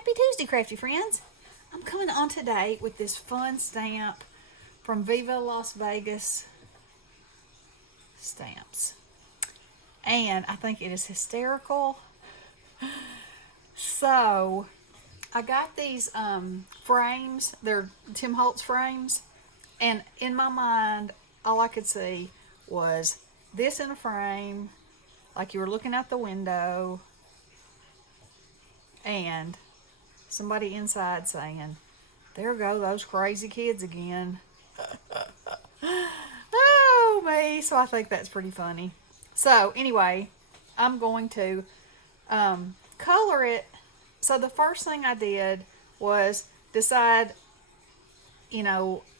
Happy Tuesday, crafty friends. I'm coming on today with this fun stamp from Viva Las Vegas Stamps. And I think it is hysterical. So, I got these frames. They're Tim Holtz frames. And in my mind, all I could see was this in a frame, like you were looking out the window, and somebody inside saying, "There go those crazy kids again." Oh, me. So I think that's pretty funny. So, anyway, I'm going to color it. So, the first thing I did was decide, I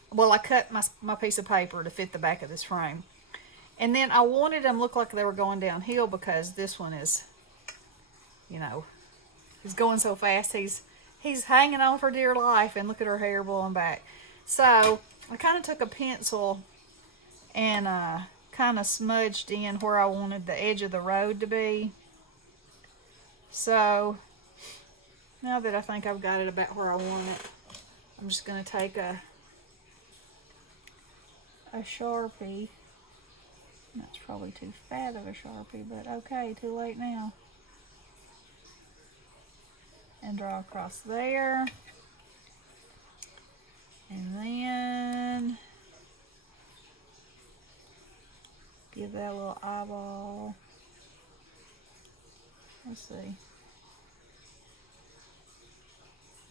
cut my piece of paper to fit the back of this frame. And then I wanted them to look like they were going downhill because this one is, you know, he's going so fast. He's hanging on for dear life, and look at her hair blowing back. So I kind of took a pencil and kind of smudged in where I wanted the edge of the road to be. So now that I think I've got it about where I want it, I'm just going to take a Sharpie. That's probably too fat of a Sharpie, but okay, too late now. And draw across there. And then give that a little eyeball. Let's see.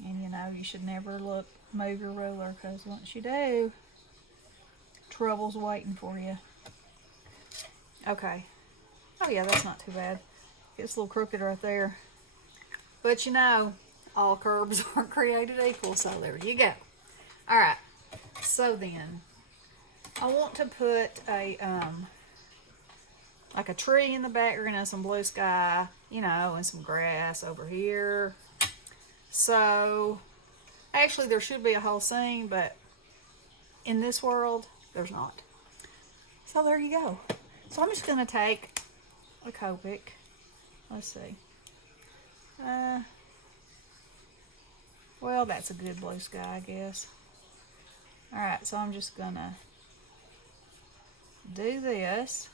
And you should never move your ruler, because once you do, trouble's waiting for you. Okay. Oh yeah, that's not too bad. It's a little crooked right there. But all curves aren't created equal, so there you go. Alright, so then, I want to put like a tree in the background and some blue sky, and some grass over here. So, actually there should be a whole scene, but in this world, there's not. So there you go. So I'm just going to take a Copic. Let's see. Well, that's a good blue sky, I guess. Alright, so I'm just going to do this.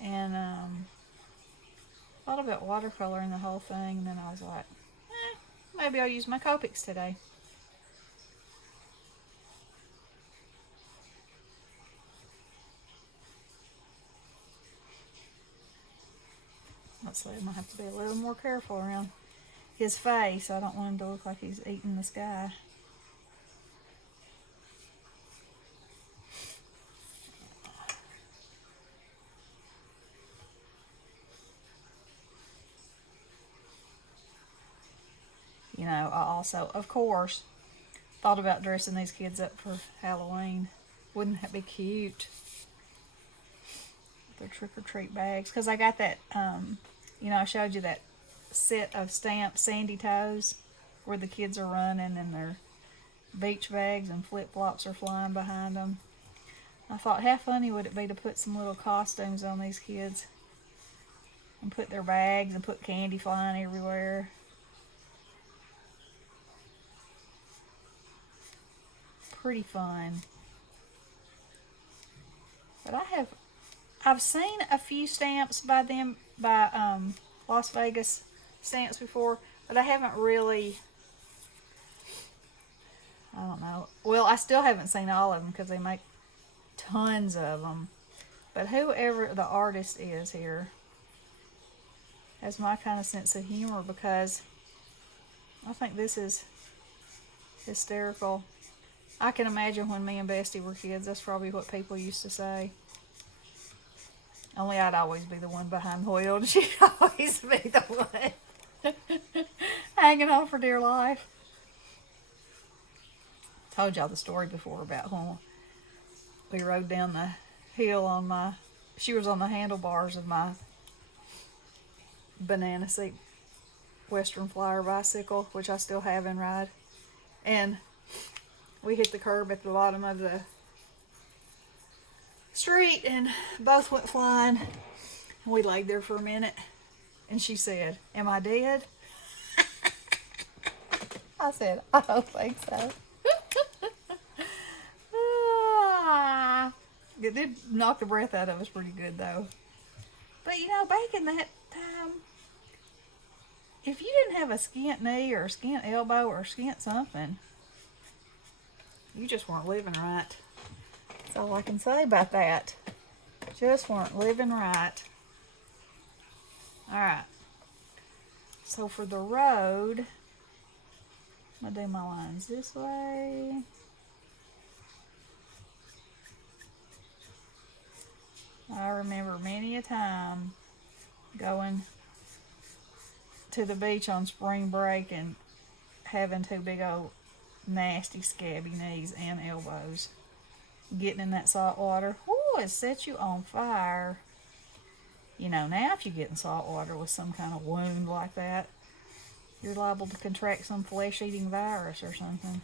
And thought about watercoloring the whole thing, and then I was like, maybe I'll use my Copics today. Let's see, I might have to be a little more careful around his face. I don't want him to look like he's eating the sky. I also, of course, thought about dressing these kids up for Halloween. Wouldn't that be cute? Their trick-or-treat bags. Because I got that, I showed you that set of stamped Sandy Toes where the kids are running and their beach bags and flip-flops are flying behind them. I thought, how funny would it be to put some little costumes on these kids and put their bags and put candy flying everywhere. Pretty fun. But I've seen a few stamps by Las Vegas Stamps before, but I haven't really, I don't know. Well, I still haven't seen all of them because they make tons of them. But whoever the artist is here has my kind of sense of humor, because I think this is hysterical. I can imagine when me and Bestie were kids, that's probably what people used to say. Only I'd always be the one behind the wheel, and she'd always be the one hanging on for dear life. Told y'all the story before about when we rode down the hill she was on the handlebars of my banana seat Western Flyer bicycle, which I still have in ride. And we hit the curb at the bottom of the street and both went flying. And we laid there for a minute. And she said, "Am I dead?" I said, "I don't think so." It did knock the breath out of us pretty good though. But you know, back in that time, if you didn't have a skint knee or a skint elbow or a skint something, you just weren't living right. That's all I can say about that. Just weren't living right. Alright. So for the road, I'm going to do my lines this way. I remember many a time going to the beach on spring break and having two big old nasty scabby knees and elbows. Getting in that salt water, whoo, it sets you on fire. You know, now if you get in salt water with some kind of wound like that, you're liable to contract some flesh-eating virus or something.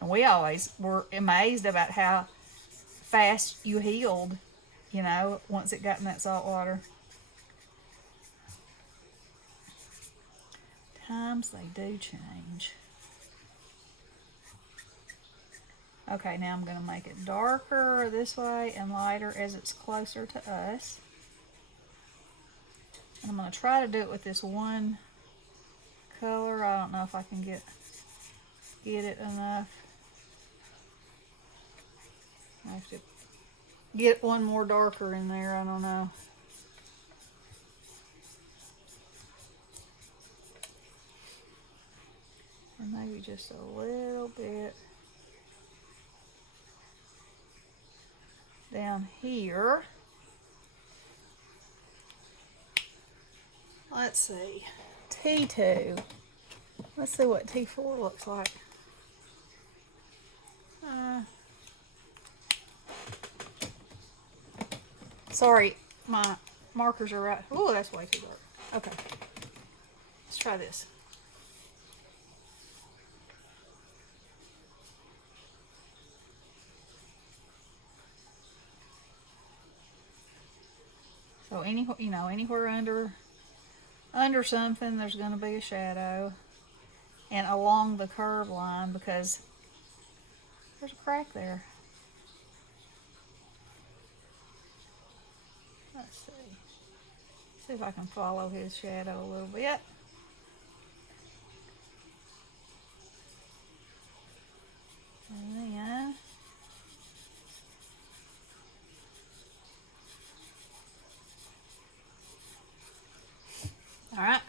And we always were amazed about how fast you healed, you know, once it got in that salt water. Times they do change. Okay, now I'm going to make it darker this way and lighter as it's closer to us. And I'm going to try to do it with this one color. I don't know if I can get it enough. I have to get one more darker in there. I don't know. And maybe just a little bit down here. Let's see. T2. Let's see what T4 looks like. Sorry, my markers are right. Oh, that's way too dark. Okay. Let's try this. So anywhere under something, there's going to be a shadow, and along the curve line, because there's a crack there. Let's see if I can follow his shadow a little bit. And then all right.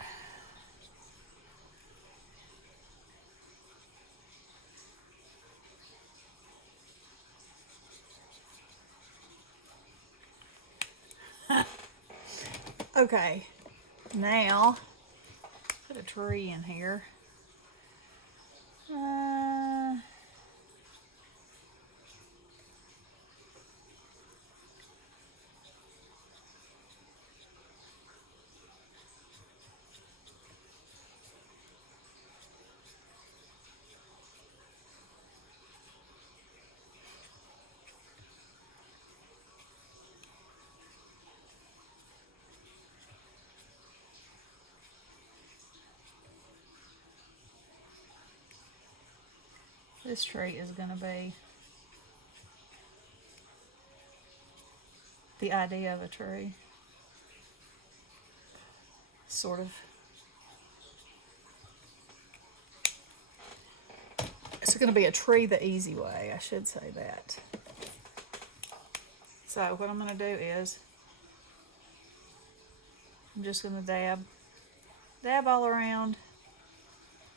Okay, now put a tree in here. This tree is going to be the idea of a tree. Sort of. It's going to be a tree the easy way, I should say that. So what I'm going to do is I'm just going to dab all around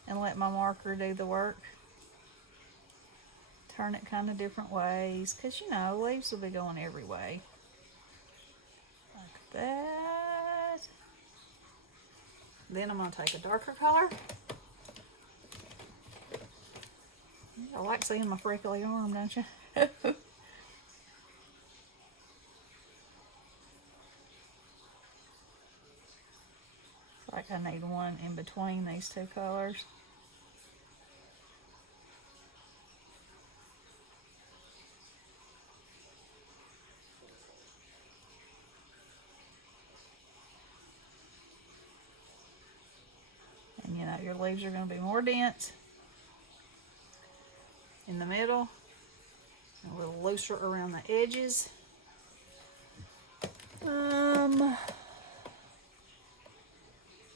and let my marker do the work. Turn it kind of different ways, because you know, leaves will be going every way. Like that. Then I'm going to take a darker color. I like seeing my freckly arm, don't you? Like I need one in between these two colors. Your leaves are going to be more dense in the middle, a little looser around the edges.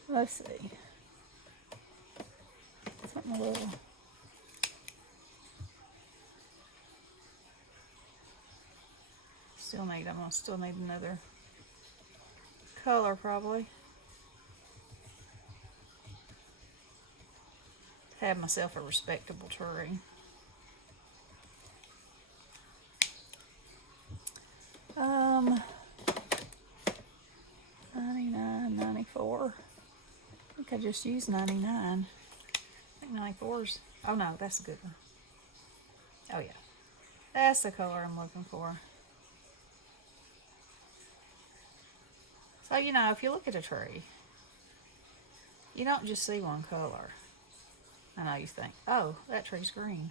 Let's see. Something a little. I'm gonna still need another color probably. Have myself a respectable tree. $99, $94. I think I just used 99. I think 94's. Oh no, that's a good one. Oh yeah, that's the color I'm looking for. So, you know, if you look at a tree, you don't just see one color. I know you think, oh, that tree's green.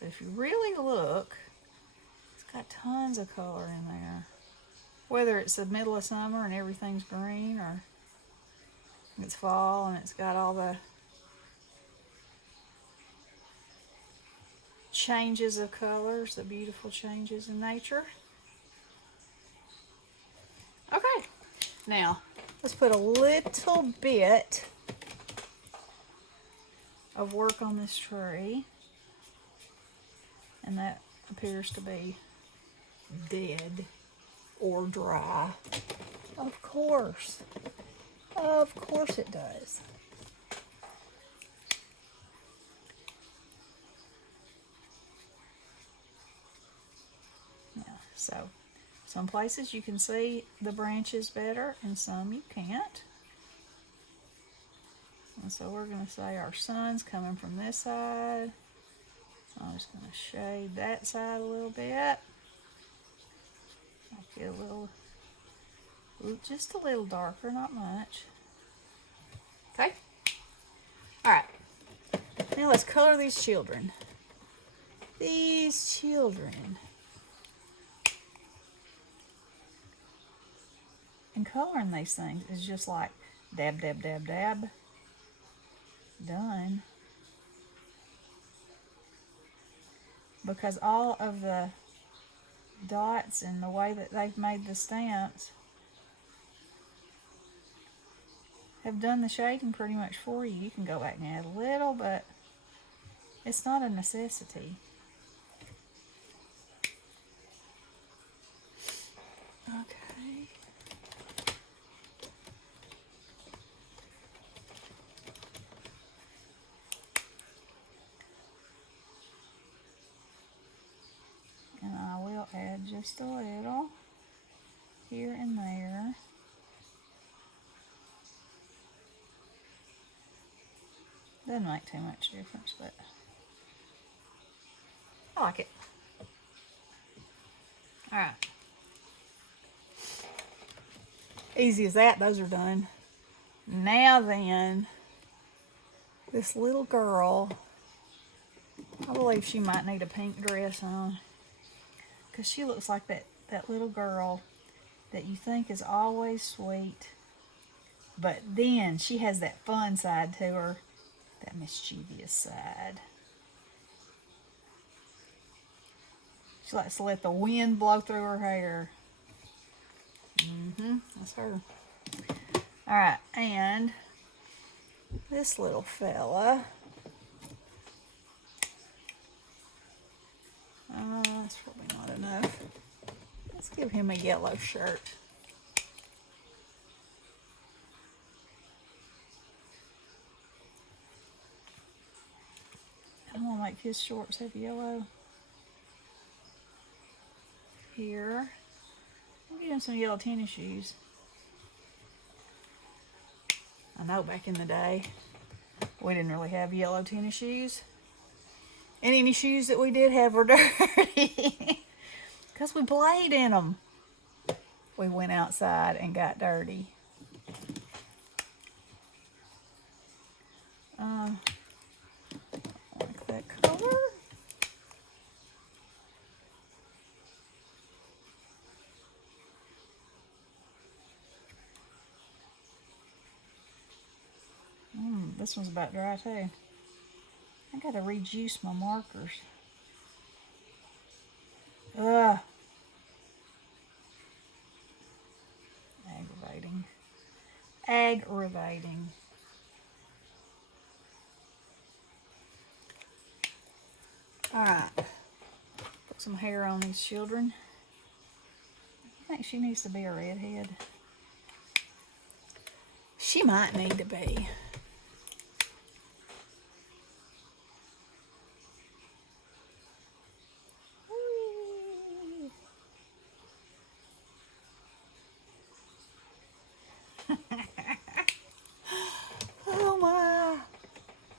But if you really look, it's got tons of color in there. Whether it's the middle of summer and everything's green, or it's fall and it's got all the changes of colors, the beautiful changes in nature. Okay. Now, let's put a little bit of work on this tree. And that appears to be dead or dry. Of course. Of course it does. Yeah, so some places you can see the branches better and some you can't. And so we're going to say our sun's coming from this side. So I'm just going to shade that side a little bit. I'll get a little, just a little darker, not much. Okay? Alright. Now let's color these children. These children. And coloring these things is just like dab, dab, dab, dab. Done. Because all of the dots and the way that they've made the stamps have done the shading pretty much for you. You can go back and add a little, but it's not a necessity. Okay. And I will add just a little here and there. Doesn't make too much difference, but I like it. Alright. Easy as that, those are done. Now then, this little girl, I believe she might need a pink dress on. Because she looks like that little girl that you think is always sweet. But then she has that fun side to her. That mischievous side. She likes to let the wind blow through her hair. That's her. Alright, and this little fella. That's probably not enough. Let's give him a yellow shirt. I'm going to make his shorts have yellow. Here. I'll get him some yellow tennis shoes. I know back in the day, we didn't really have yellow tennis shoes. And any shoes that we did have were dirty. Because we played in them. We went outside and got dirty. Like that color. This one's about dry too. I gotta rejuice my markers. Ugh. Aggravating. Aggravating. Alright. Put some hair on these children. I think she needs to be a redhead. She might need to be. Oh my.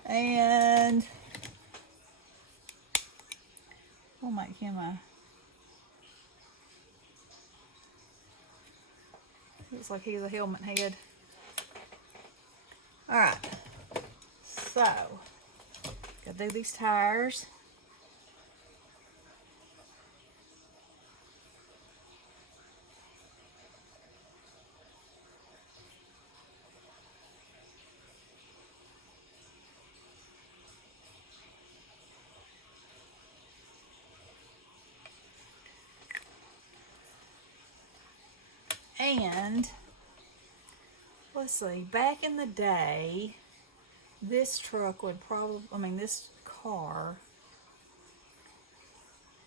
And we'll make him a, looks like he's a helmet head. Alright, so gotta do these tires. And let's see, back in the day, this truck would probably, this car,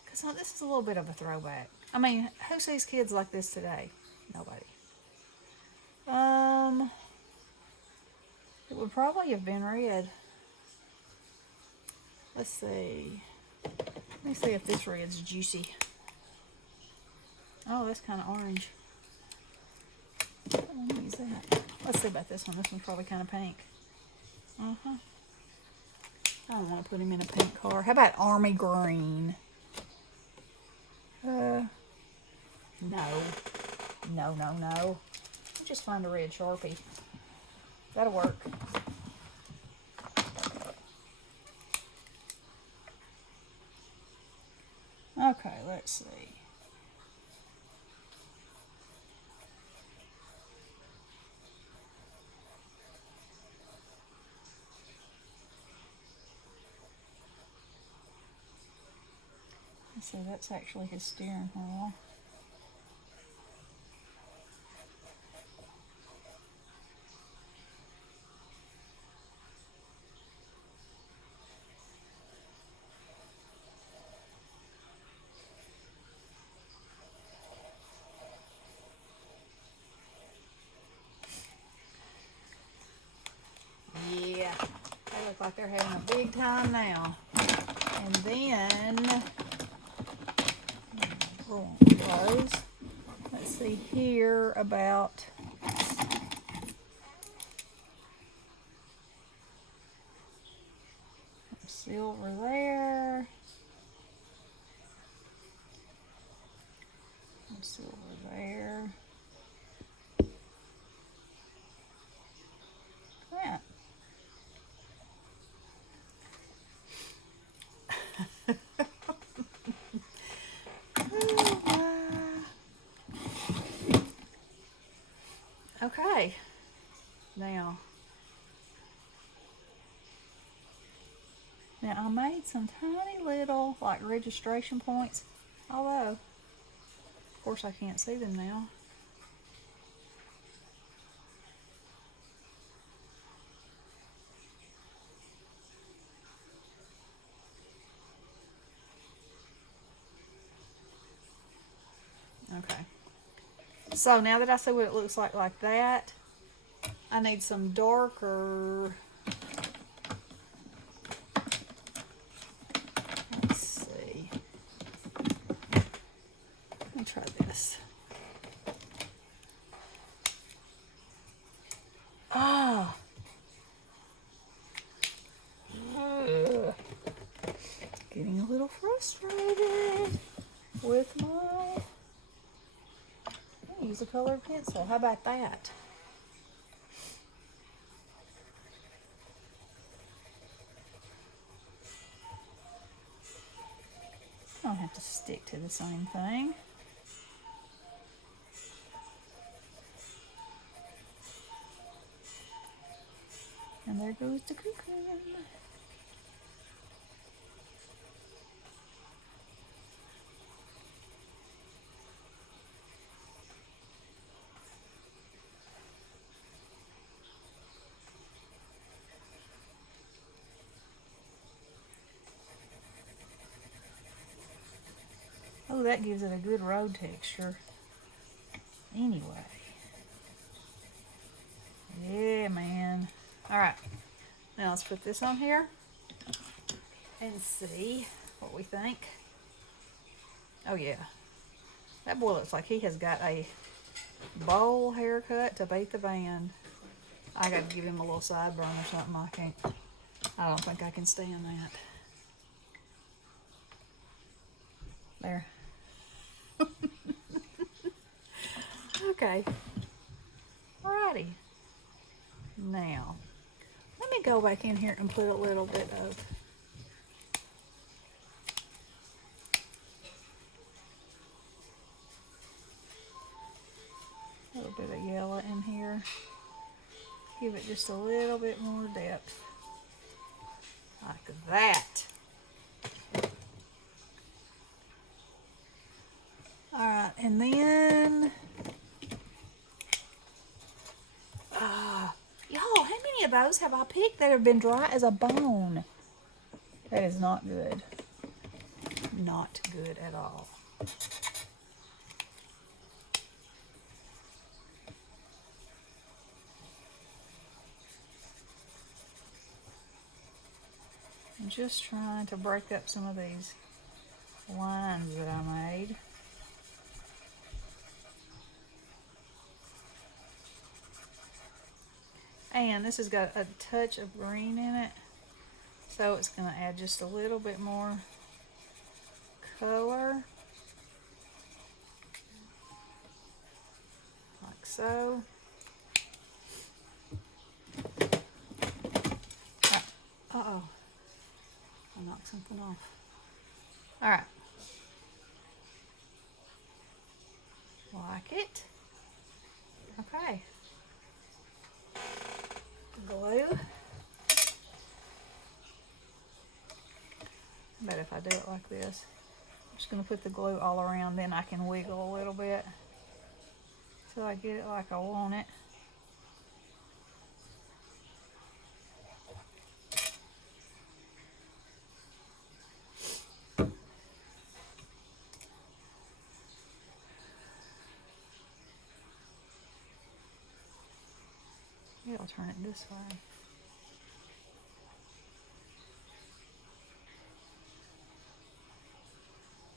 because this is a little bit of a throwback. Who sees kids like this today? Nobody. It would probably have been red. Let's see. Let me see if this red's juicy. Oh, that's kind of orange. Let me use that. Let's see about this one. This one's probably kind of pink. I don't want to put him in a pink car. How about army green? No. No. Just find a red Sharpie. That'll work. Okay, let's see. So that's actually his steering wheel. Yeah, they look like they're having a big time now. And then close. Let's see here about silver there. Silver there. That. Okay, now I made some tiny little like registration points, although of course I can't see them now. Okay. So now that I see what it looks like that, I need some darker, let's see, let me try this. Ah, getting a little frustrated with my, use a colored pencil. How about that? I don't have to stick to the same thing. And there goes the cocoon. Oh, that gives it a good road texture. Anyway. Yeah, man. Alright. Now let's put this on here and see what we think. Oh, yeah. That boy looks like he has got a bowl haircut to beat the band. I got to give him a little sideburn or something. I don't think I can stand that. There. Okay. Alrighty. Now, let me go back in here and put a little bit of yellow in here. Give it just a little bit more depth. Like that. Alright, and then y'all, how many of those have I picked that have been dry as a bone? That is not good. Not good at all. I'm just trying to break up some of these lines that I made. And this has got a touch of green in it, so it's going to add just a little bit more color, like so. Uh-oh, I knocked something off. All right, like it. Okay. Glue. I bet if I do it like this, I'm just going to put the glue all around, then I can wiggle a little bit till I get it like I want it. Maybe I'll turn it this way.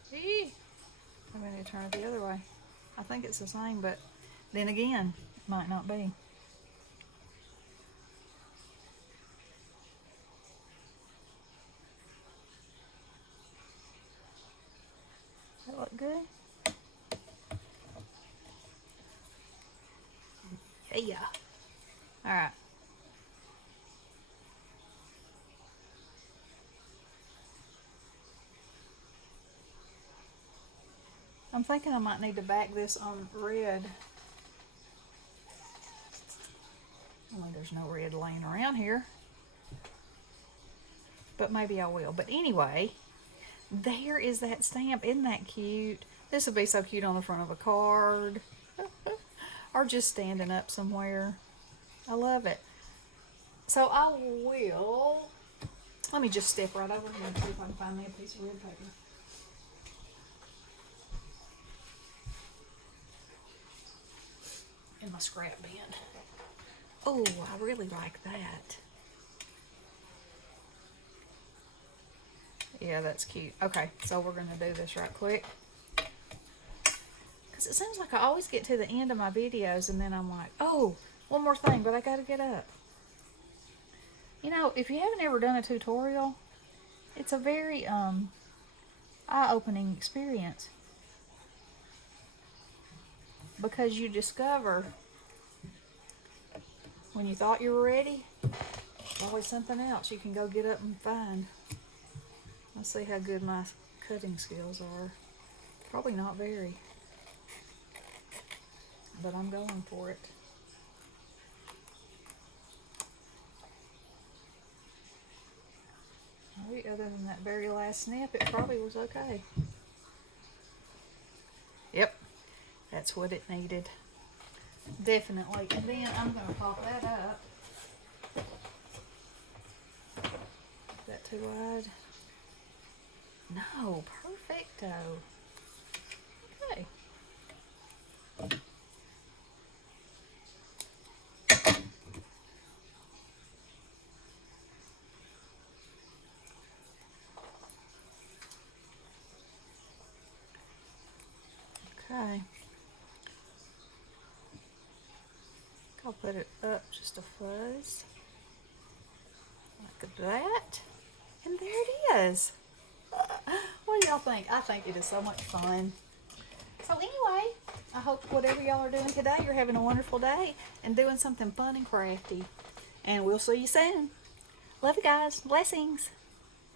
See? I'm going to turn it the other way. I think it's the same, but then again, it might not be. Does that look good? Yeah. All right. I'm thinking I might need to back this on red. Only there's no red laying around here. But maybe I will. But anyway, there is that stamp. Isn't that cute? This would be so cute on the front of a card. Or just standing up somewhere. I love it. So I will, let me just step right over here and see if I can find me a piece of red paper. In my scrap bin. Oh, I really like that. Yeah, that's cute. Okay, so we're going to do this right quick. Because it seems like I always get to the end of my videos and then I'm like, oh, one more thing, but I got to get up. You know, if you haven't ever done a tutorial, it's a very eye-opening experience. Because you discover when you thought you were ready, there's always something else you can go get up and find. Let's see how good my cutting skills are. Probably not very. But I'm going for it. Maybe other than that very last snip, it probably was okay. Yep, that's what it needed. Definitely. And then I'm going to pop that up. Is that too wide? No, perfecto. Okay. Okay. I'll put it up just a fuzz. Like that. And there it is. What do y'all think? I think it is so much fun. So anyway, I hope whatever y'all are doing today, you're having a wonderful day and doing something fun and crafty. And we'll see you soon. Love you guys. Blessings.